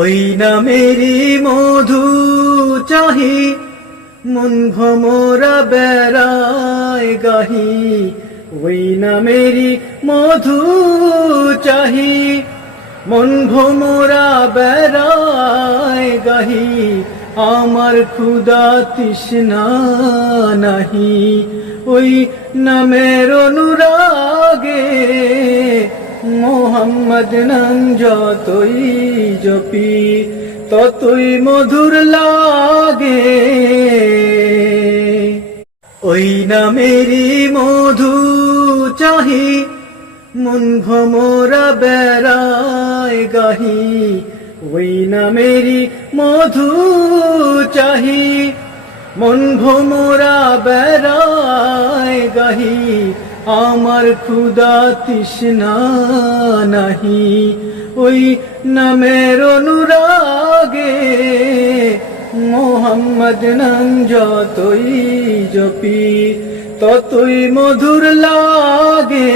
ওই নামেরই মধু চাহি মন ভমরা বেড়ায় গাহি, ওই নামেরই মধু চাহি মন ভমরা বেড়ায় গাহি। আমার ক্ষুধা তৃষ্ণা নাহি ওই নামের অনুরাগে, মোহাম্মদ নাম যতই জপি ততই মধুর লাগে। ওই নামেরই মধু চাহি মন ভমরা বেড়ায় গাহি, ওই নামেরই মধু চাহি মন ভমরা বেড়ায় গাহি। আমার ক্ষুধা তৃষ্ণা নাহি ওই নামের অনুরাগে, মোহাম্মদ নাম যতই জপি ততই মধুর লাগে।